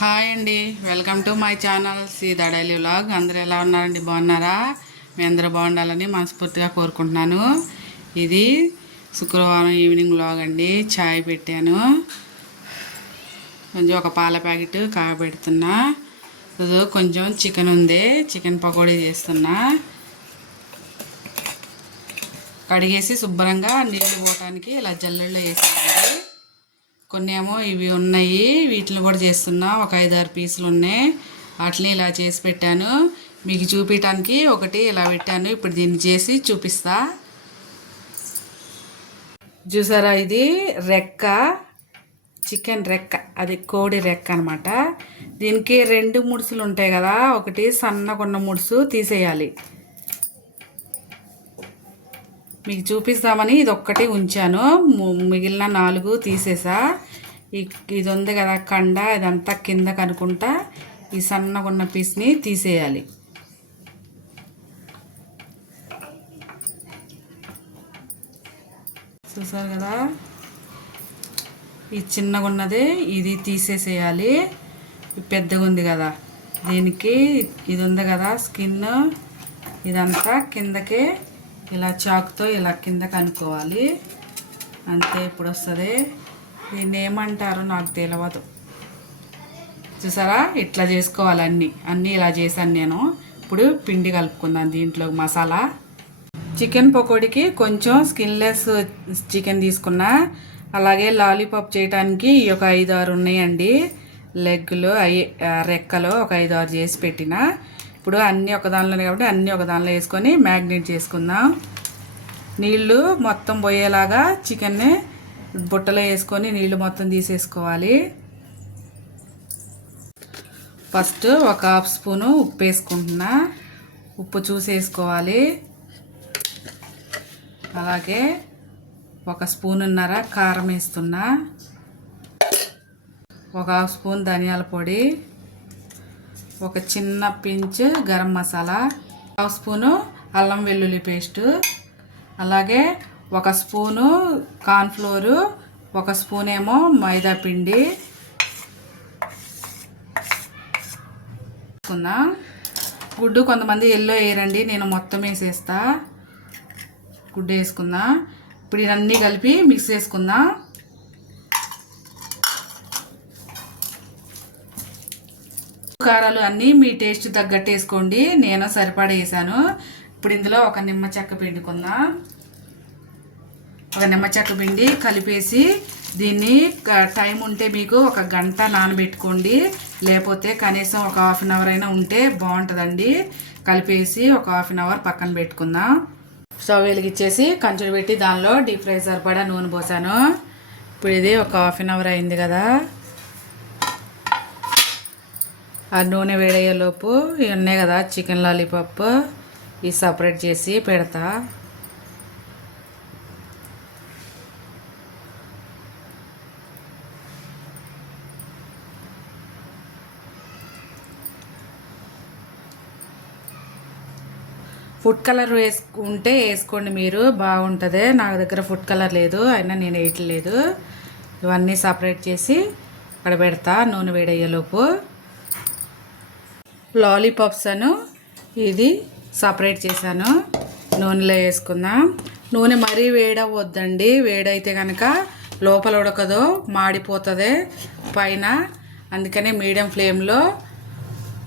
Hi అండి, welcome to my channel సీదా daily vlog. అందరూ ఎలా ఉన్నారండి? బాగున్నారా? మీ అందరూ బాగుండాలని మనస్ఫూర్తిగా కోరుకుంటున్నాను. ఇది శుక్రవారం ఈవినింగ్ వ్లాగ్ అండి. చాయ్ పెట్టాను, కొంచెం ఒక పాల ప్యాకెట్ కాగబెడుతున్నా. కొంచెం చికెన్ ఉంది, చికెన్ పకోడీ చేస్తున్నా. కడిగేసి శుభ్రంగా నీళ్ళు పోవటానికి ఇలా జల్లెళ్ళు వేసానండి. కొన్ని ఏమో ఇవి ఉన్నాయి, వీటిని కూడా చేస్తున్నా. ఒక 5-6 పీసులు ఉన్నాయి, వాటిని ఇలా చేసి పెట్టాను. మీకు చూపించడానికి ఒకటి ఇలా పెట్టాను. ఇప్పుడు దీన్ని చేసి చూపిస్తా. చూసారా, ఇది రెక్క, చికెన్ రెక్క, అది కోడి రెక్క అనమాట. దీనికి 2 ముడుసులు ఉంటాయి కదా, ఒకటి సన్నగున్న ముడుసు తీసేయాలి. మీకు చూపిస్తామని ఇది ఒక్కటి ఉంచాను, మిగిలిన 4 తీసేసా. ఇది ఉంది కదా కండ, ఇదంతా కింద కనుకుంటా ఈ సన్నగున్న పీస్ని తీసేయాలి. చూసారు కదా, ఈ చిన్నగున్నది ఇది తీసేసేయాలి. పెద్దగా ఉంది కదా, దీనికి ఇది ఉంది కదా స్కిన్, ఇదంతా కిందకే ఇలా చాకుతో ఇలా కింద కనుక్కోవాలి. అంతే, ఇప్పుడు వస్తుంది. దీన్ని ఏమంటారో నాకు తెలియదు. చూసారా, ఇట్లా చేసుకోవాలి. అన్నీ ఇలా చేశాను నేను. ఇప్పుడు పిండి కలుపుకుందాం దీంట్లో మసాలా. చికెన్ పకోడీకి కొంచెం స్కిన్లెస్ చికెన్ తీసుకున్నా. అలాగే లాలీపాప్ చేయడానికి ఒక 5-6 ఉన్నాయండి లెగ్లు, రెక్కలు ఒక 5-6 చేసి పెట్టిన. ఇప్పుడు అన్నీ ఒక దానిలోనే కాబట్టి అన్నీ ఒక దానిలో వేసుకొని మ్యాగ్నేట్ చేసుకుందాం. నీళ్ళు మొత్తం పోయేలాగా చికెన్ని బుట్టలో వేసుకొని నీళ్ళు మొత్తం తీసేసుకోవాలి. ఫస్ట్ ఒక 1/2 స్పూను ఉప్పు వేసుకుంటున్నా. ఉప్పు చూసి వేసుకోవాలి. అలాగే 1 స్పూనున్నర కారం వేస్తున్నా. ఒక 1/2 స్పూన్ ధనియాల పొడి, ఒక చిన్న పించ్ గరం మసాలా, 1/2 స్పూను అల్లం వెల్లుల్లి పేస్టు, అలాగే 1 స్పూను కార్న్ఫ్లోరు, 1 స్పూన్ ఏమో మైదా పిండి వేసుకుందాం. గుడ్డు కొంతమంది ఎల్లో వేయరండి, నేను మొత్తం వేసేస్తా. గుడ్డు వేసుకుందాం. ఇప్పుడు ఇవన్నీ కలిపి మిక్స్ చేసుకుందాం. కారాలు అన్నీ మీ టేస్ట్ తగ్గట్టు వేసుకోండి, నేను సరిపడా వేసాను. ఇప్పుడు ఇందులో ఒక నిమ్మ చెక్క పిండుకుందాం. ఒక నిమ్మ చెక్క పిండి కలిపేసి దీన్ని టైం ఉంటే మీకు 1 గంట నానబెట్టుకోండి, లేకపోతే కనీసం ఒక 1/2 అవర్ అయినా ఉంటే బాగుంటుందండి. కలిపేసి ఒక 1/2 అవర్ పక్కన పెట్టుకుందాం. స్టవ్ వెలిగించేసి కంచెలు పెట్టి దానిలో డీప్ ఫ్రై సరిపడా నూనె పోసాను. ఇప్పుడు ఇది ఒక 1/2 అవర్ అయింది కదా, ఆ నూనె వేడయ్యేలోపు ఇవి ఉన్నాయి కదా చికెన్ లాలీపాప్, ఇవి సపరేట్ చేసి పెడతా. ఫుడ్ కలర్ వేసుకుంటే వేసుకోండి, మీరు బాగుంటుంది. నా దగ్గర ఫుడ్ కలర్ లేదు, అయినా నేను వేయట్లేదు. ఇవన్నీ సపరేట్ చేసి అక్కడ పెడతా నూనె వేడయ్యేలోపు. లాలీపాప్స్ అను ఇది సపరేట్ చేశాను, నూనెలో వేసుకుందాం. నూనె మరీ వేడవద్దండి, వేడైతే కనుక లోపల ఉడకదో మాడిపోతుంది పైన. అందుకనే మీడియం ఫ్లేమ్లో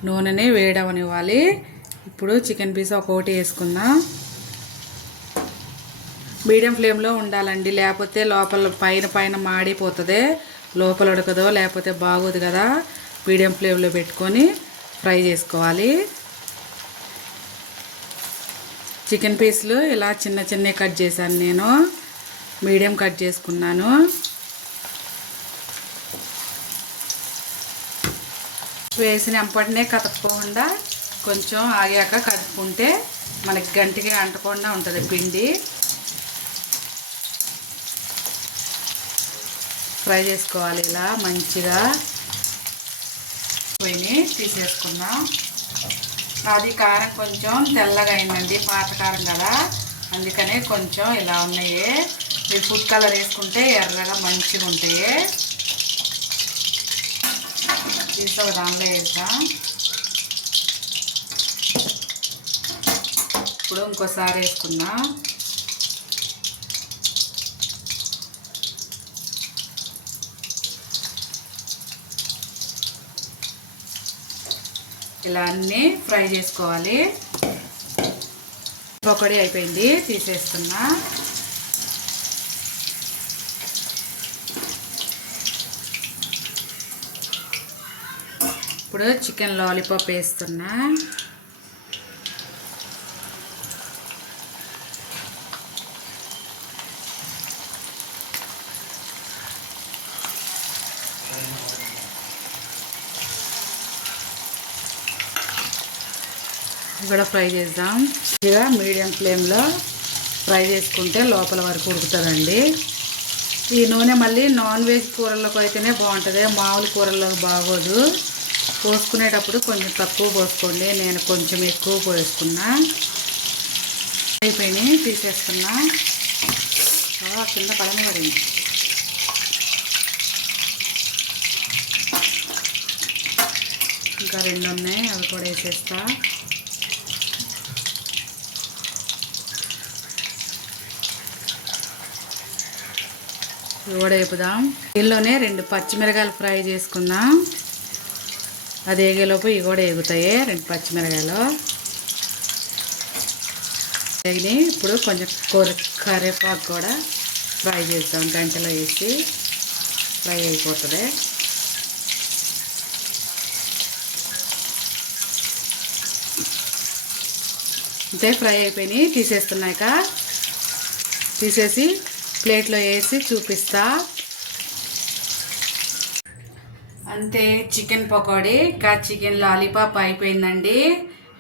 నూనెని వేడవనివ్వాలి. ఇప్పుడు చికెన్ పీస్ ఒక్కొక్కటి వేసుకుందాం. మీడియం ఫ్లేమ్లో ఉండాలండి, లేకపోతే లోపల పైన మాడిపోతుంది, లోపల ఉడకదో లేకపోతే బాగోదు కదా. మీడియం ఫ్లేమ్లో పెట్టుకొని ఫ్రై చేసుకోవాలి. చికెన్ పీసులు ఇలా చిన్న కట్ చేశాను, నేను మీడియం కట్ చేసుకున్నాను. వేసిన వెంపటినే కదపకుండా కొంచెం ఆగాక కదుపుకుంటే మనకి గంటికి అంటకుండా ఉంటుంది పిండి. ఫ్రై చేసుకోవాలి ఇలా మంచిగా. పొయ్యిని తీసేసుకుందాం. అది కారం కొంచెం తెల్లగా అయిందండి, పాత కారం కదా, అందుకనే కొంచెం ఇలా ఉన్నాయి. మీరు ఫుడ్ కలర్ వేసుకుంటే ఎర్రగా మంచిగా ఉంటాయి. తీసి ఒక దానిలో వేద్దాం. ఇప్పుడు ఇంకోసారి వేసుకుందాం. ఇలా అన్నీ ఫ్రై చేసుకోవాలి. పకోడీ అయిపోయింది, తీసేస్తున్నా. ఇప్పుడు చికెన్ లాలీపాప్ వేస్తున్నా. కూడా ఫ్రై చేద్దాం. ఇక మీడియం ఫ్లేమ్లో ఫ్రై చేసుకుంటే లోపల వరకు ఉడుకుతుందండి. ఈ నూనె మళ్ళీ నాన్ వెజ్ కూరలకు అయితేనే బాగుంటుంది, మామూలు కూరలకు బాగోదు. పోసుకునేటప్పుడు కొంచెం తక్కువ పోసుకోండి, నేను కొంచెం ఎక్కువ పోసుకున్నా. అయిపోయినాయి, తీసేస్తున్నా. కింద పడన పడింది. ఇంకా 2 ఉన్నాయి, అవి కూడా వేసేస్తా. ఇవి కూడా వేపుదాం. దీనిలోనే 2 పచ్చిమిరకాయలు ఫ్రై చేసుకుందాం. అది వేగేలోపు ఇవి కూడా వేగుతాయి. 2 పచ్చిమిరకాయలు వేగినాయి. ఇప్పుడు కొంచెం కరివేపాకు కూడా ఫ్రై చేద్దాం. గంటలో వేసి ఫ్రై అయిపోతుంది. అంతే, ఫ్రై అయిపోయినాయి, తీసేస్తున్నాక తీసేసి ప్లేట్లో వేసి చూపిస్తా. అంతే, చికెన్ పకోడీ ఇంకా చికెన్ లాలీపాప్ అయిపోయిందండి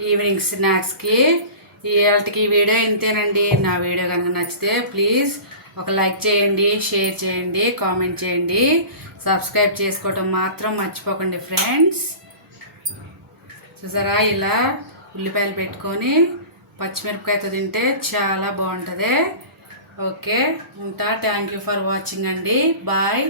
ఈవినింగ్ స్నాక్స్కి. ఈ వీడియో ఇంతేనండి. నా వీడియో కనుక నచ్చితే ప్లీజ్ ఒక లైక్ చేయండి, షేర్ చేయండి, కామెంట్ చేయండి, సబ్స్క్రైబ్ చేసుకోవటం మాత్రం మర్చిపోకండి ఫ్రెండ్స్. చూసారా, ఇలా ఉల్లిపాయలు పెట్టుకొని పచ్చిమిరపకాయతో తింటే చాలా బాగుంటుంది. ఓకే, ఉంటా. థ్యాంక్ యూ ఫర్ వాచింగ్ అండి. బాయ్.